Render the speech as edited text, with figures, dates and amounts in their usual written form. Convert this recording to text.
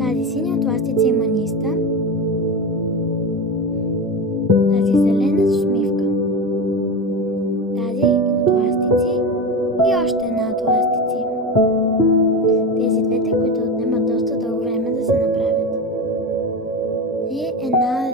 Тази синя от ластици има ниста. Тази зелена с усмивка. Тази от ластици и още една от ластици. Тези двете, които отнемат доста дълго време да се направят. И една